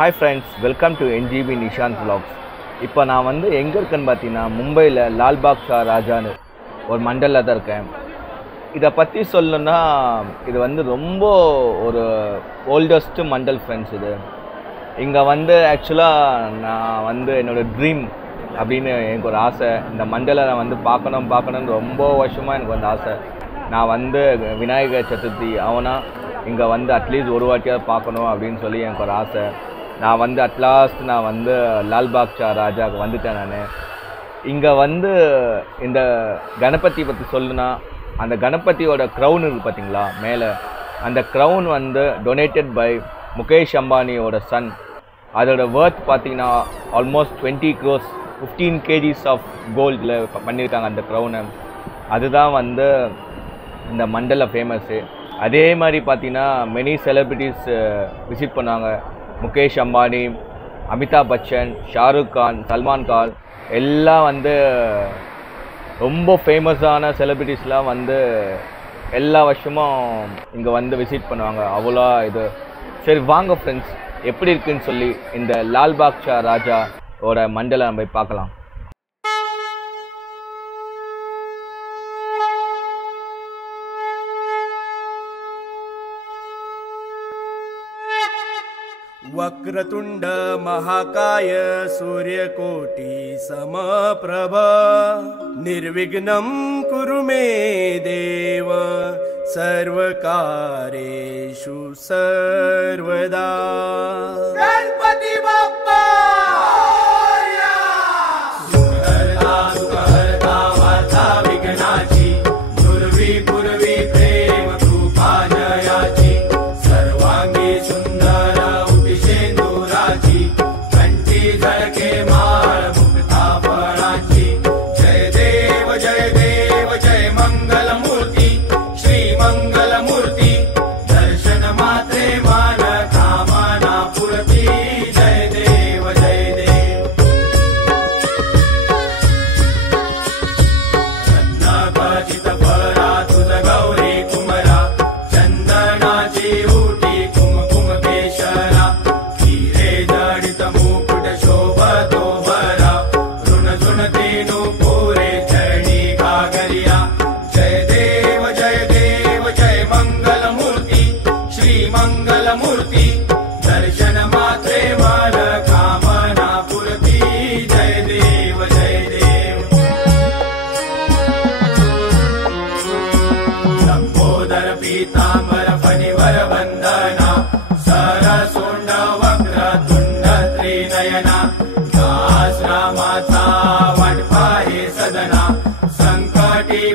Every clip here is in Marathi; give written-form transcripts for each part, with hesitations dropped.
Hi friends, welcome to NGB Nishant Vlogs. இப்போ நான் எங்க இருக்கேன்னு பார்த்தீங்கன்னா மும்பையில் லால்பாக் ஷா ராஜான்னு ஒரு மண்டலில் தான் இருக்கேன். இதை பற்றி சொல்லணும்னா இது ரொம்ப ஒரு ஓல்டஸ்ட் மண்டல் ஃப்ரெண்ட்ஸ். இது இங்கே ஆக்சுவலாக நான் என்னோடய ட்ரீம் அப்படின்னு எனக்கு ஒரு ஆசை. இந்த மண்டலை நான் பார்க்கணும்னு ரொம்ப வருஷமாக எனக்கு ஆசை. நான் விநாயகர் சதுர்த்தி அவனா இங்கே அட்லீஸ்ட் ஒரு வாட்டியாவது பார்க்கணும் அப்படின்னு சொல்லி எனக்கு ஒரு ஆசை. நான் அட்லாஸ்ட் நான் லால்பாக் ஷா ராஜாவுக்கு வந்துட்டேன். நான் இங்கே இந்த கணபதி பற்றி சொல்லுனா, அந்த கணபதியோட க்ரௌன் இருக்குது பார்த்தீங்களா மேலே, அந்த க்ரௌன் டொனேட்டட் பை முகேஷ் அம்பானியோட சன். அதோட ஒர்த் பார்த்தீங்கன்னா ஆல்மோஸ்ட் 20 crores 15 kgs ஆஃப் கோல்டில் பண்ணியிருக்காங்க அந்த க்ரௌனை. அதுதான் இந்த மண்டலில் ஃபேமஸ்ஸு. அதே மாதிரி பார்த்தீங்கன்னா மெனி செலிப்ரிட்டிஸ் விசிட் பண்ணாங்க. முகேஷ் அம்பானி, அமிதாப் பச்சன், ஷாருக் கான், சல்மான் கான் எல்லாம் ரொம்ப ஃபேமஸான செலிப்ரிட்டிஸ்லாம் எல்லா வருஷமும் இங்கே விசிட் பண்ணுவாங்க. அவ்வளோ இது சரி வாங்க ஃப்ரெண்ட்ஸ், எப்படி இருக்குன்னு சொல்லி இந்த லால்பாக் ஷா ராஜாவோட மண்டலை நம்ம போய் பார்க்கலாம். वक्रतुंड महाकाय सूर्यकोटि समप्रभ निर्विघ्नं कुरु मे देव सर्वकार्येषु सर्वदा. गणपति बाप्पा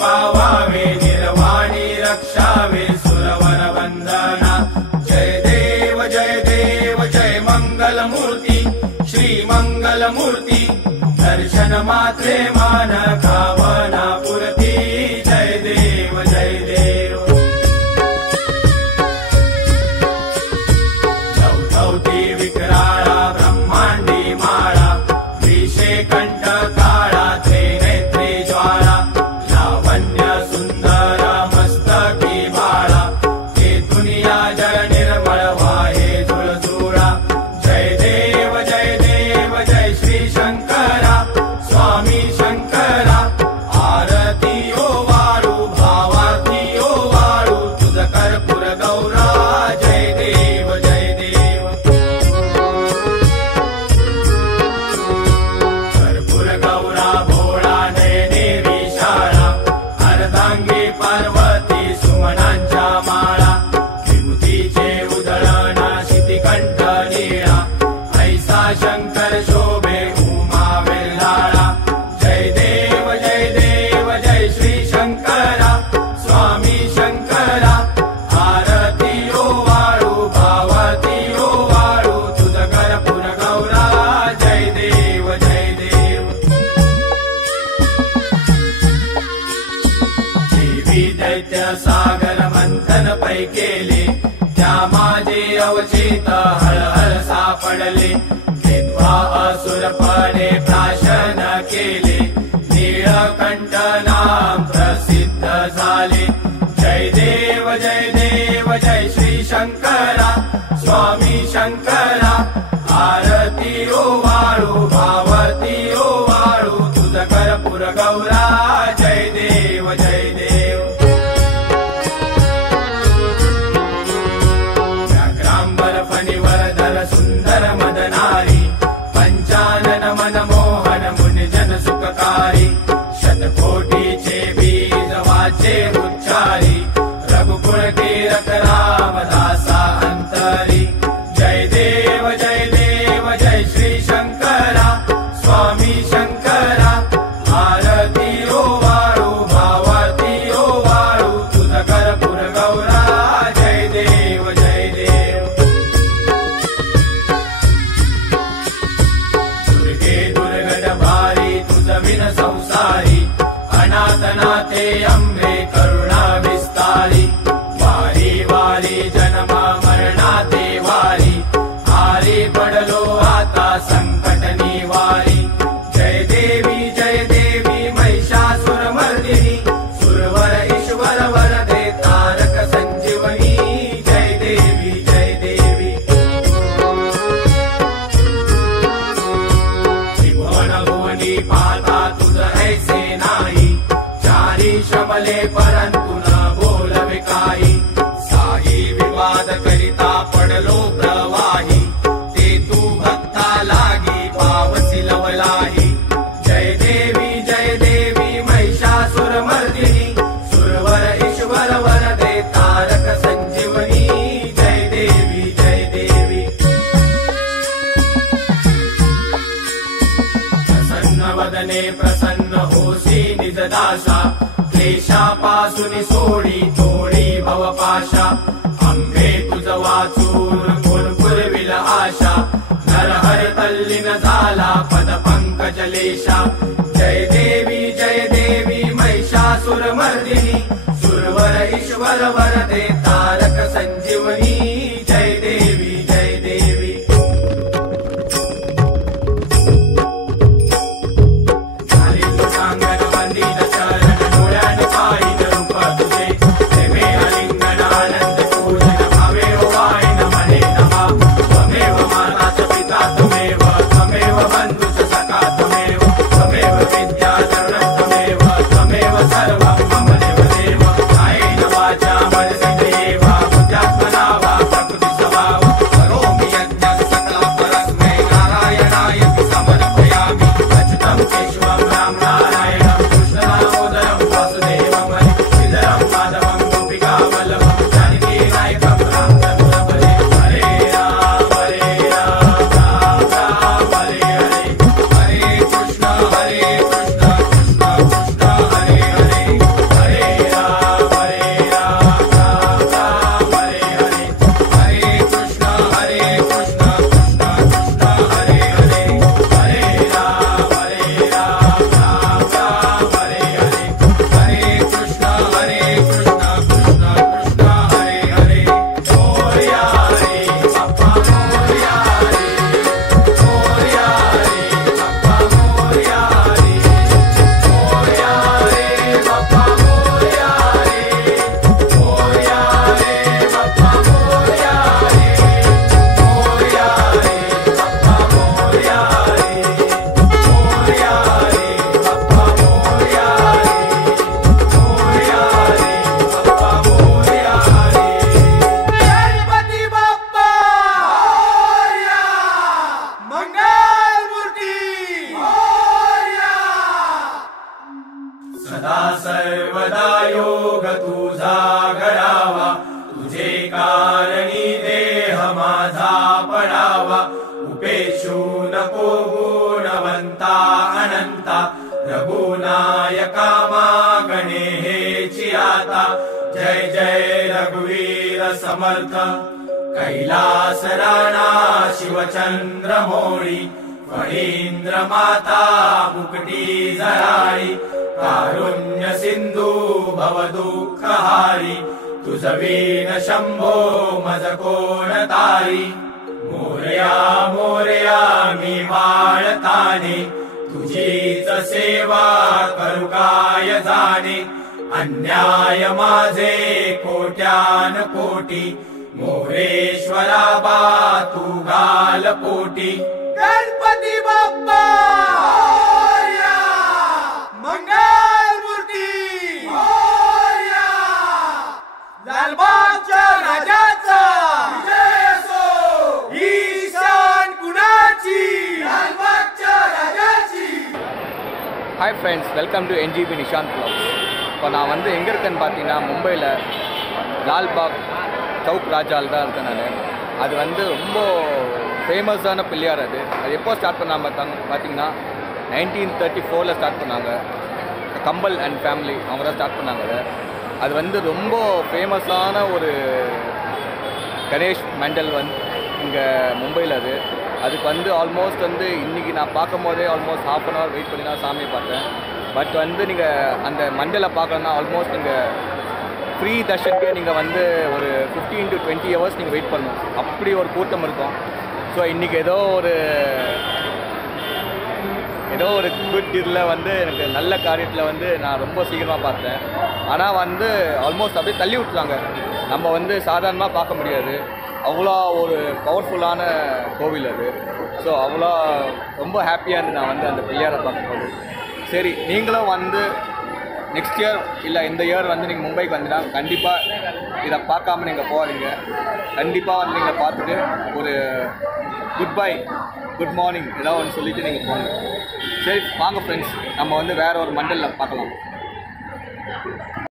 पावावे निर्वाणी रक्षावे सुरवर वंदना. जय देव जय मंगलमूर्ति श्री मंगलमूर्ति दर्शन मात्रे मान कामना पूर्ति. जय देव चौथी विकराळा ब्रह्मांडी माळा विषे कंठ काळा ते नेत्री ज्वाळा सुंदर मस्तकी बाळा हे दुनिया जग निर्मळ वाहे झुळझुळा. जय देव जय श्री शंकरा स्वामी शंकरा आरती ओ वाळू भावाती ओ वाळू तुझ कर्पूर गौरा. जय देव कर्पूर गौरा भोळा नयने विशाळा अर्धांगी पार्वती सुमनांच्या माळा विभूतीचे उधळण शितिकंठ नीळा ऐसा शंकर शोभे उमा वेल्हाळा. जय देव जय श्री शंकरा स्वामी शंकरा आरती ओ वाळू भावती ओ वाळू तुझ कर्पूर गौरा. जय देव दैत्य सागर मंथन पै केले त्या माझे अवचित हळहळ सापडले. विद्वा असुरपणे प्राशन केले नीळकंठ नाम प्रसिद्ध झाले. जय देव जय श्री शंकरा स्वामी शंकरा भारती ओवाळू भावती ओवाळू तुझ कर्पूर गौरा जय देव जय देव व्याघ्रांबर फणीवरधर सुंदर मदनारी पंचानन मनमोहन मुनिजन सुखकारी शतकोटीचे बीज वाचे उच्चारी रघुकुळ कीरक रामदासा अंतरी जय देव जय श्री शंकरा स्वामी शंकरा भारती ओवाळू भावती ओवाळू तुझ कर्पूर गौरा जय देव जय देव दुर्गे दुर्गट भारी तुझ विन संसारी अनाथनाथे अंबे करुणा विस्तारी वारी वारी जन्मा मरणाते वारी आरी पडलो आता संकट निवारी जय देवी महिषासुर मर्दिनी सुरवर ईश्वर वरदे तारक संजीवनी जय देवी त्रिभुवन भुवनी पाता तुझ ऐसे नाही चारी शमले परंतु न बोलवे काही साही विवाद करिता पडलो प्रवाही ते तू भक्ता लागी पावसी लवलाही जय देवी महिषासुर मर्दिनी सुरवर ईश्वर वरदे तारक संजीवनी जय देवी प्रसन्न वदने प्रसन्न होसी निजदासा क्लेशापासून सोडी तोडी भवपाशा अंबे तुझ वाचून पुरपुरविल आशा नरहर तल्लीन झाला पद पंकजलेशा जय देवी महिषासुर मर्दिनी सुरवर ईश्वर वरदे तारक संजीवनी जय देवी सांगन वंदित चरण डोळ्यान पाहिन रूप तुझे प्रेमे आलिंगन आनंद पूजन भावे ओवाळीन मने नमा त्वमेव माताच पिता त्वमेव बंधुच सखा त्वमेव विद्या तरुण त्वमेव सर्वं मम देवदेव कायेन वाचा मनसेन्द्रियेव बुद्ध्यात्मना वा प्रकृति स्वभाव करोमि यज्ञं सकलं परस्मै नारायणाय समर्पयामि अच्युतं केशवं राम नारायणं कृष्णदामोदरं वासुदेवं श्रीधरं माधवं गोपिका वल्लभं जानकी नायकं राम तनुरबले हरे राम राम राम हरे हरे कृष्ण कृष्ण कृष्ण हरे हरे हरे राम राम राम हरे हरे कृष्ण कृष्ण कृष्ण हरे हरे हरे राम राम राम हरे हरे कृष्ण कृष्ण कृष्ण हरे हरे मोरया रे बाप्पा मोरया रे मोरया रे बाप्पा मोरया रे मोरया रे बाप्पा मोरया रे मोरया रे बाप्पा मोरया रे मोरया रे बाप्पा मोरया रे मोरया रे बाप्पा मोरया गणपती बाप्पा मोरया मंगल मूर्ती मोरया सदा सर्वदा योग तुझा घडावा तुझे कारणी देह माझा पडावा उपेक्षू नको गुणवंता अनंता रघुनायका मागणे हेची आता जय रघुवीर समर्थ कैलास राणा शिवचंद्र मोळी फणींद्र माता मुकटी जराळी कारुण्य सिंधू भव दुःख हारी तुझ वीण शंभो मज कोण तारी मोरया मोरया मी माळताने तुझीच सेवा करू काय जाणे अन्याय माझे कोट्यान कोटी मोरेश्वरा बा तू घाल पोटी गणपति बाप्पा मोरया, मंगल मूर्ती मोरया, लालबागच्या राजाचा विजय असो, ईशान कुणाची, लालबागच्या राजाची. Hi friends, welcome to NGP Nishanth vlogs. இப்போ நான் வந்து எங்கே இருக்கேன்னு பார்த்தீங்கன்னா மும்பையில் லால்பாக் சவுக் ராஜால் தான் இருக்கேன் நான். அது வந்து ரொம்ப ஃபேமஸான பிள்ளையார். அது எப்போ ஸ்டார்ட் பண்ணாமல் பார்த்தீங்கன்னா 1934 ஸ்டார்ட் பண்ணாங்க. கம்பல் அண்ட் ஃபேமிலி அவங்க தான் ஸ்டார்ட் பண்ணாங்க. அது வந்து ரொம்ப ஃபேமஸான ஒரு கணேஷ் மெண்டல் வந்து இங்கே மும்பையில் அதுக்கு வந்து ஆல்மோஸ்ட் வந்து இன்றைக்கி நான் பார்க்கும் போதே ஆல்மோஸ்ட் ½ அன் ஹவர் வெயிட் பண்ணி தான் சாமியை பார்த்தேன். பட் வந்து நீங்கள் அந்த மண்டலை பார்க்கணுன்னா ஆல்மோஸ்ட் நீங்கள் ஃப்ரீ தர்ஷனுக்கே நீங்கள் வந்து ஒரு 15 to 20 hours நீங்கள் வெயிட் பண்ணணும். அப்படி ஒரு கூட்டம் இருக்கும். ஸோ இன்றைக்கி ஏதோ ஒரு குட் இதில் வந்து எனக்கு நல்ல காரியத்தில் வந்து நான் ரொம்ப சீக்கிரமாக பார்த்தேன். ஆனால் வந்து ஆல்மோஸ்ட் அப்படியே தள்ளி விட்டுலாங்க. நம்ம வந்து சாதாரணமாக பார்க்க முடியாது. அவ்வளோ ஒரு பவர்ஃபுல்லான கோவில் அது. ஸோ அவ்வளோ ரொம்ப ஹாப்பியாக இருந்து நான் வந்து அந்த பிள்ளையாரை பார்க்கும்போது. சரி, நீங்களும் வந்து நெக்ஸ்ட் இயர் இல்லை இந்த இயர் வந்து நீங்கள் மும்பைக்கு வந்துட்டா கண்டிப்பாக இதை பார்க்காம நீங்கள் போகிறீங்க. கண்டிப்பாக வந்து நீங்கள் பார்த்துட்டு ஒரு குட் பை, குட் மார்னிங் ஏதாவது ஒன்று சொல்லிவிட்டு நீங்கள் போங்க. சரி வாங்க ஃப்ரெண்ட்ஸ், நம்ம வந்து வேறு ஒரு மண்டலில் பார்க்கலாம்.